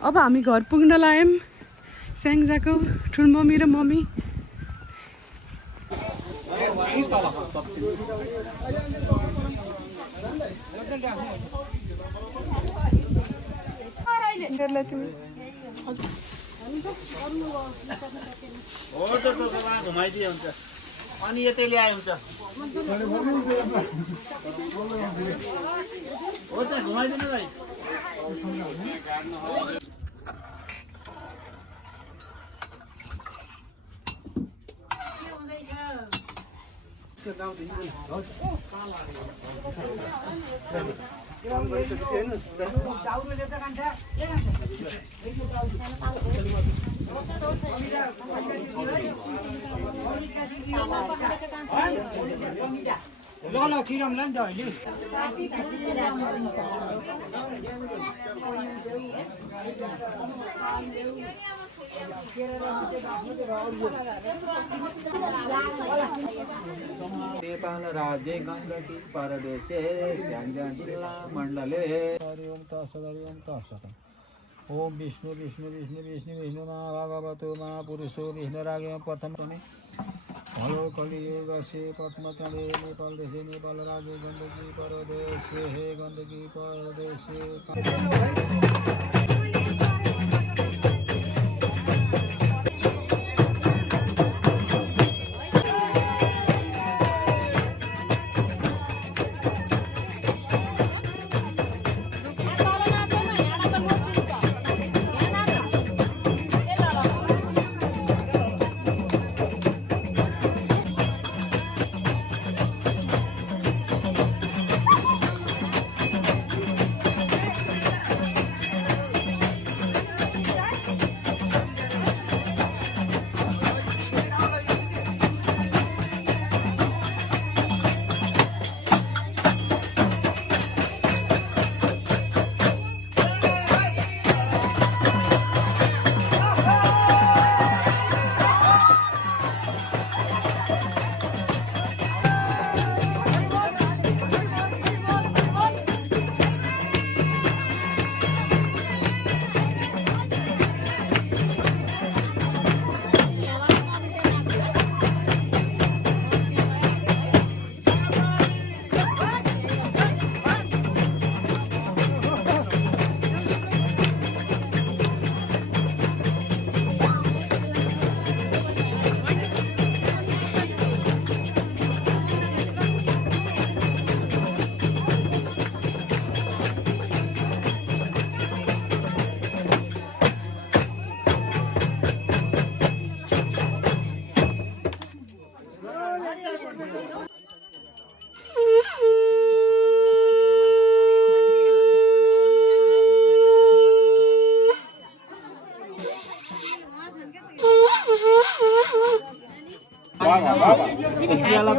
अब हामी घर पुग्न लाग्यौँ स्याङ्जाको ठुलो मम्मी र मम्मी। घुमाइदिए हुन्छ अनि यतै ल्याए हुन्छ हो त घुमाइदिनु भाइ। नेपाल राज्य गण्डकी परदेशे स्याङ्जा जिल्ला मण्डले ओम विष्णु विष्णु विष्णु विष्णु विष्णु मा भगवतो मा पुरुषो विष्णु रागे प्रथम हलो कलियुगसे पद्मचले नेपाल देशे नेपाल राज्य गण्डकी परदेशे गण्डकी परदेशे।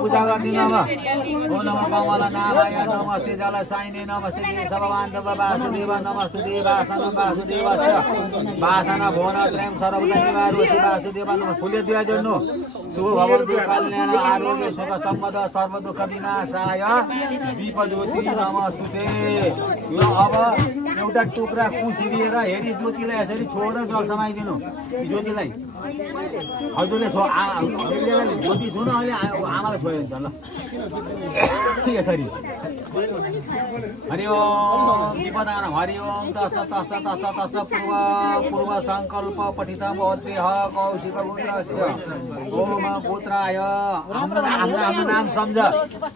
पूजा गरिदिनु अब ओ नमः कमला नारायण नमस्ते जल साइने नमस्ते सर्वबान्धव वासुदेव नमस्ते देवासन वासुदेवस्य वासन भुवन त्रयं सर्वदेवारुषि वासुदेव फुले दिया जोड्नु शुभ भवन्तु कल्याण आरोग्य सुख सम्पद सर्व दुःख विनाशाय दीपज्योति नमस्ते। यो अब एउटा टुक्रा कुसी दिएर हेरी ज्योतिलाई यसरी छोडेर जल समाइदिनु ज्योतिलाई हजुरले ज्योति छुन अहिले आमालाई छोडिदिन्छ ल यसरी। हरि ओम विपदान हरि ओम तस् तस् तस् तस् पूर्व सङ्कल्प पठितम अद्देह कौशिक पुत्रस्य ओम पुत्राय। आफ्नो नाम सम्झ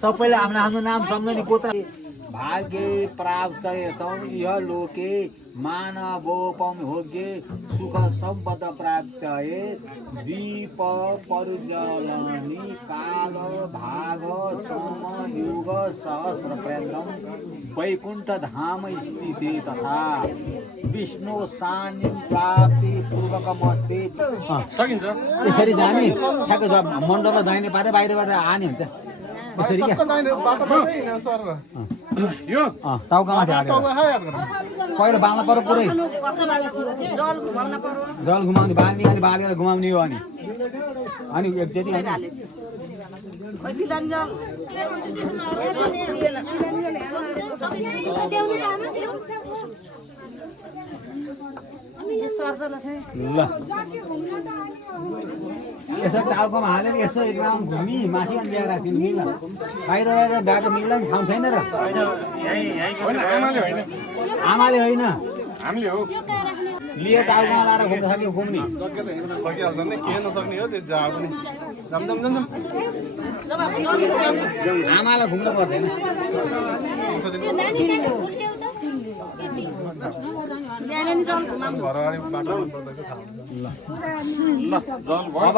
सबैले आफ्नो नाम सम्झ नि पुत्र। भाग्य प्राप्त यह लोके मानवोपम होगे सुख सम्पद प्राप्त दीप परिजलनी काल भाग सम युग सहस्र पर्यन्तम वैकुण्ठ धाम स्थिति तथा विष्णु सान्निध्य प्राप्ति पूर्वकमस्ति। सकिन्छ यसरी जाने ठ्याक्कै मण्डल दाहिने पारे बाहिरबाट आने हुन्छ यसरी क्या टाउकामाथि पहिला बाल्न पर्यो पुरै जल घुमाउने बाल्ने अनि बालेर घुमाउने हो अनि एकचोटि ल यसो टाउकोमा हालेर यसो एक राउन्ड घुमी माथि अनि ल्याएर राखिदिनु मिल्ला बाहिर बाहिर बाटो मिल्ला नि ठाउँ छैन र आमाले होइन हामीले हो लिए टाउकोमा लाएर घुम्न सक्यो घुम्ने सकिहाल्छ नि के नसक्ने हो त्यो जहाँ पनि जम जम जम जम आमालाई घुम्नु पर्दैन घर अगाडि बाटो पर्दैछ थाहा अब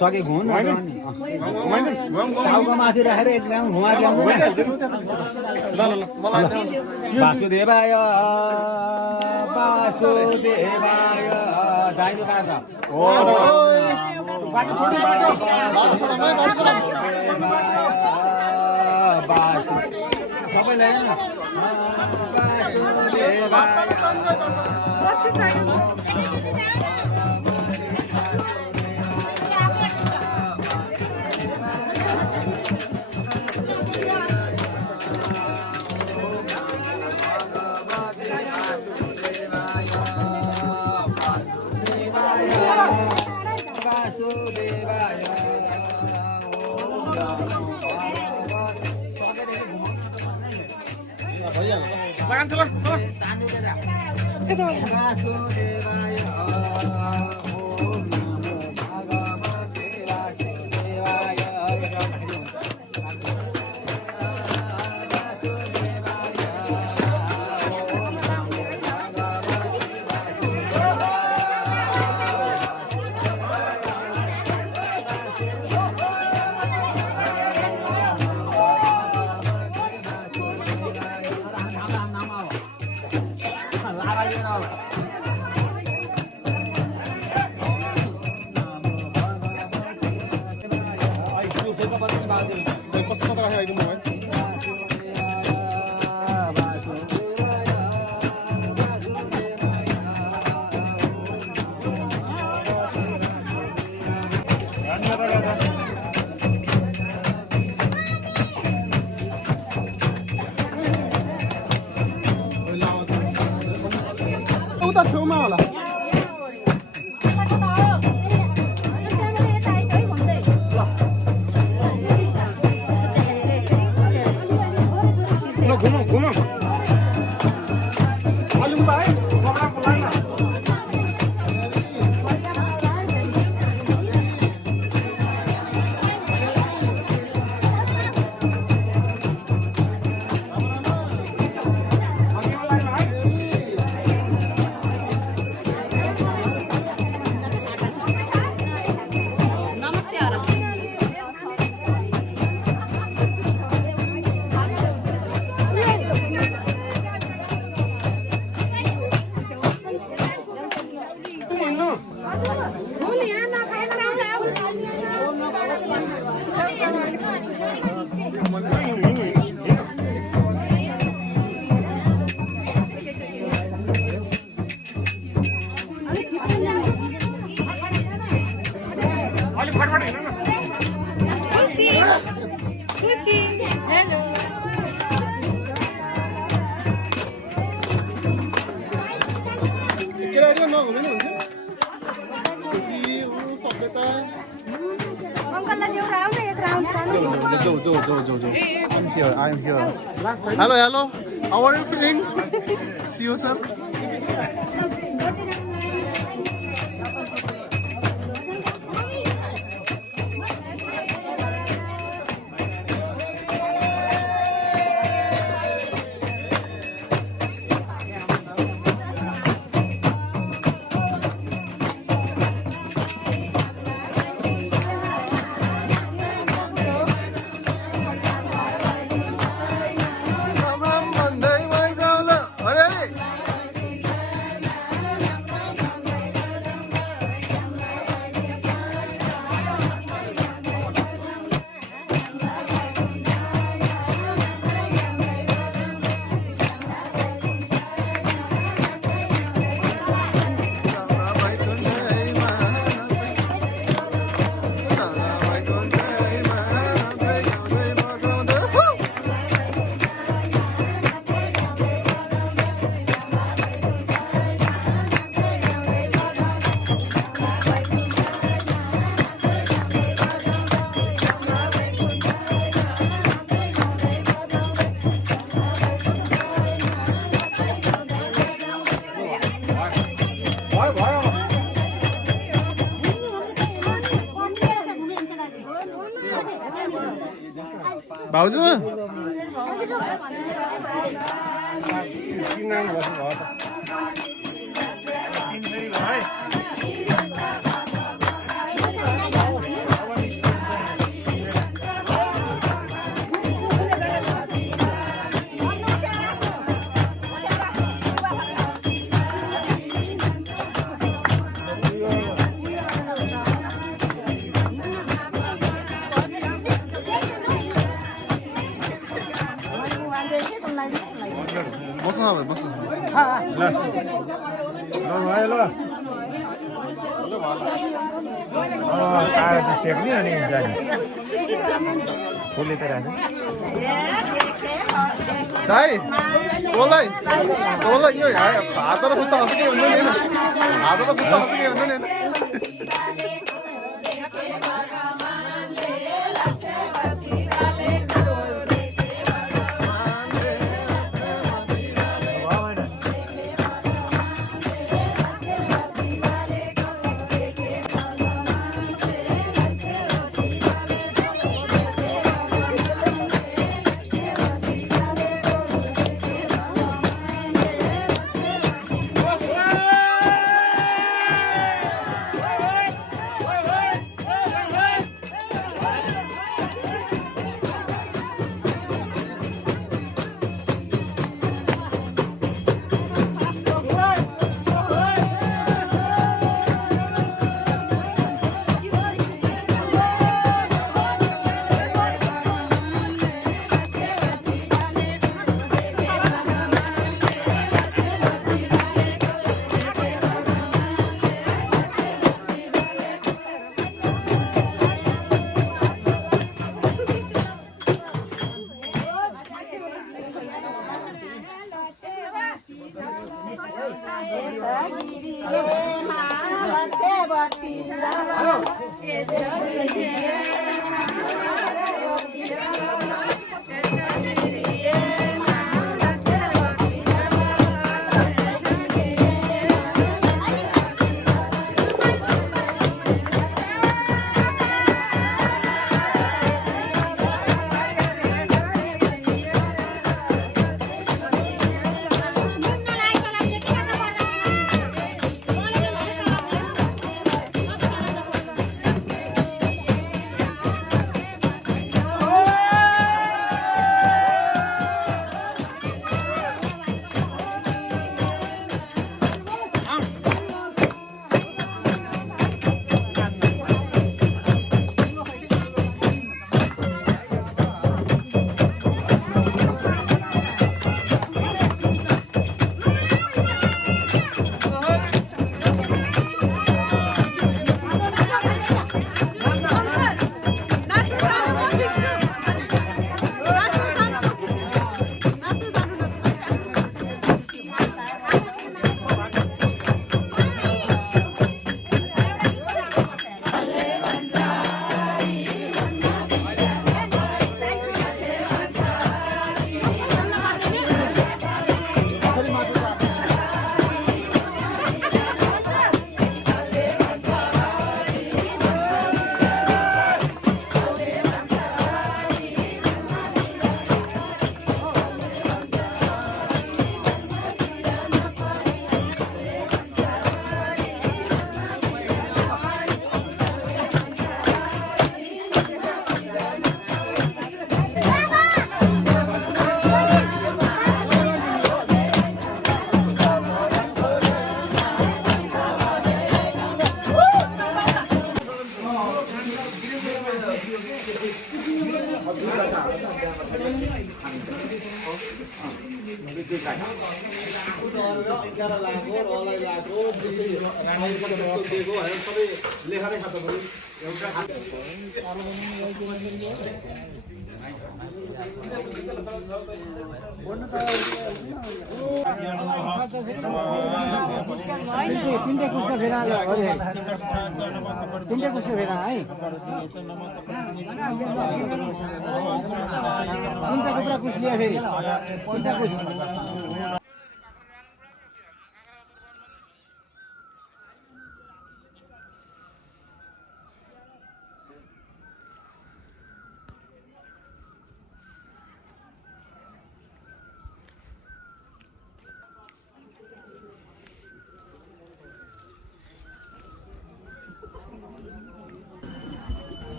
सके घुम्नु टाउको माथि राखेर एक राउन्ड घुमाएर ल्याउनु वासुदेवाय वासुदेवाय दाइलो काट्छ सबैलाई उता छेउमा होला घुमौँ घुमौँ अलिक भाइ I'm here. Hello, hello. How are you feeling? See you, sir. भाउजू बस सेक्ने अनि जाने फुले त राख्नु दाइ तँलाई यो हात र खुट्टा हँसेकै हुन्छ नि होइन हात र खुट्टा हँसेकै हुन्छ नि होइन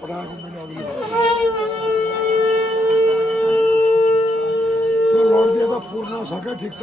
पढ़ाएको मैले अघि त्यो लड्दिए त पूर्ण छ क्या ठिक त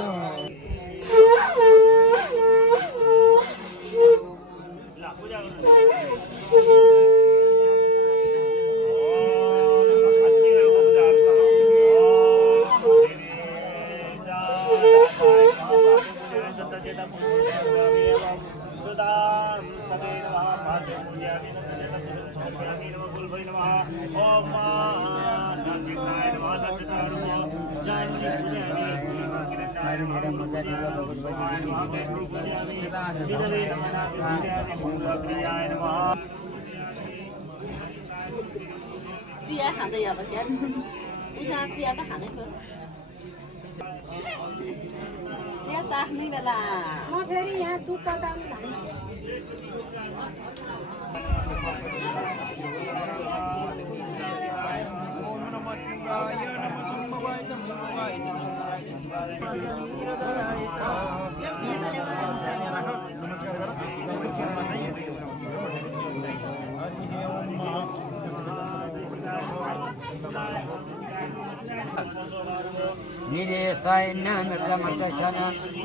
चिया खाँदै अब क्या उहाँ चिया त खानेको चिया चाख्ने बेला म फेरि यहाँ दुध तताउनु धान्छु निरेशयन मृतमर्दशन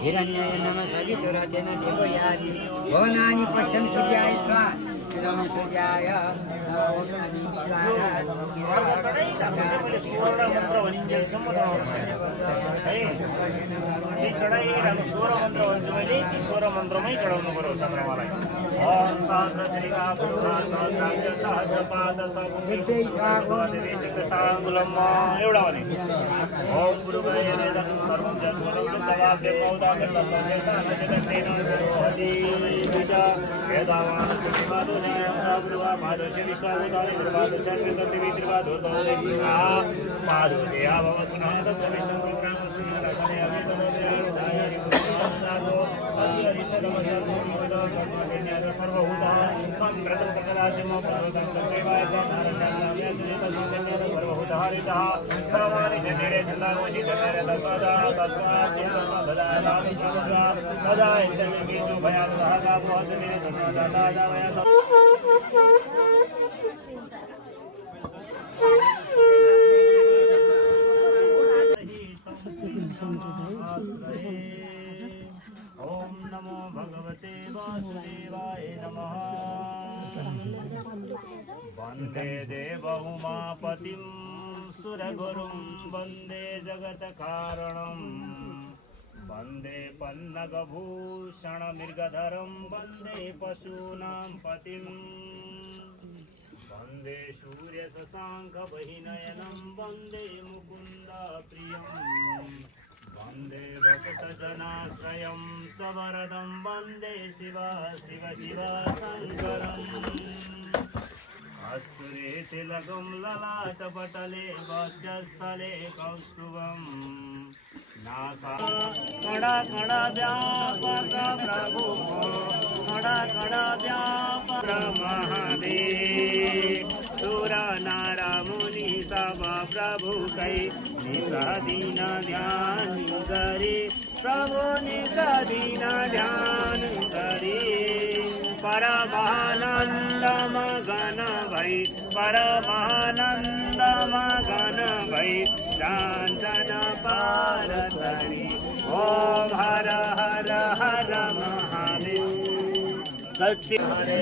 हिरण्यय नमः सवितुरजन देवयादि भुवनानि पश्यन् सूर्याय स्वाहा सूर्याय स्वर मन्त्रमै चढाउनु पर्यो चन्द्रमालाई ओम सहस्र श्रीका पुरुषा सहस्राक्ष सहस्रपाद सहस्रसाङ्गुलम एउटा भने ओम गुरुगुरे वेदं सर्वं जस्वरं जवास्य पौदाके तत्त्वस्य साधनेन सर्वोहति विच वेदावान सुखिमादो न्यायं साब्रुवा मादोषि विश्वावतारि निर्वादो चन्द्रगति विद्रिवादो तौलेखिका मादोषया भवत्पुनः तत्त्वविष्णु कृष्णसुनिरसने अभितमने नागो सर्वभूतः संक्रतं सकलाद्यम पर्वतं संदेवाय सर्वभूतः हरितः सर्वाणि जनेरे चन्दानोषि जनेरे तत्पदा तत्स्वाद्यं तदा इन्द्रमीषु भयावहः गावोहतमेन तन्नादादामय ओम नमो भगवते वासुदेवाय नमः वन्दे देवउमापतिं सुरगुरुं वन्दे जगत्कारणं वन्दे पन्नगभूषणमृगधरं वन्दे पशूनां पतिं वन्दे सूर्यशशाङ्कवहिनयनं वन्दे मुकुन्दप्रियं वन्दे भक्तजनाश्रयं च वरदं वन्दे शिव शिव शिव शङ्करम् अस्तुरे तिलकं ललाटपटले वक्षस्थले कौस्तुभम् नासा कड़ा कड़ा व्यापक प्रभु कड़ा कड़ा व्यापक महादेव सुर नार मुनि सब प्रभु कै निषदीन ध्यान करे प्रभु निषदीन ध्यान करे परमानंद मगन भई परमानंद मगन भई चांचन पारतरी ओम हर हर हर महादेव सच्चि हरे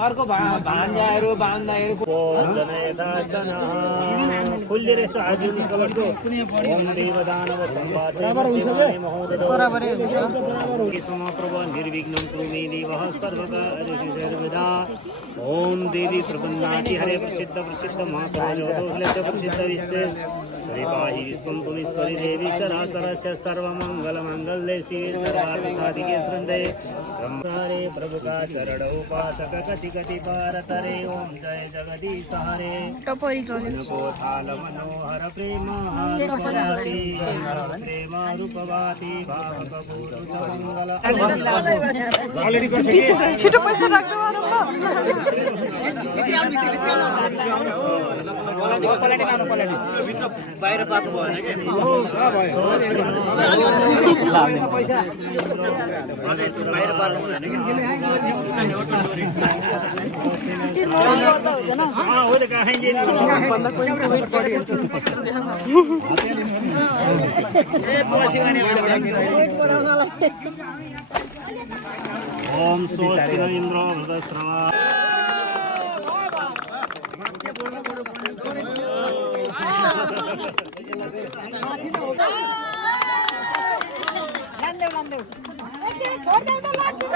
अर्को भान्जाहरू बान्दाहरू फुल्ले साजुन कलस्तो ओम देवदानव संवाद समप्रभ निर्विघ्नं कुरुमे देवः सर्वकार्येषु सर्वदा ओम देवी प्रपन्नाति हरे प्रसिद्ध प्रसिद्ध महाकाल प्रसिद्ध विश्वेश श्रीपाहि सुन्तुमीश्वरी देवी चराचरस्य सर्वमङ्गलमाङ्गल्ये शिवे सर्वार्थसाधिके शृण्डे ब्रह्मचारे प्रभुका चरण उपासक कति कति पारतरे ओम जय जगदीश हरे नको थाल मनोहर प्रेम प्रेम रूपवाती भावक गुरु मंगल छिटो पैसा राख्दै बाहिर पार्नु भएन कि बाहिर पार्नु भएन कि ओम स्वस्ति न इंद्रो वृद्धश्रवा छोड़ दे तो लाची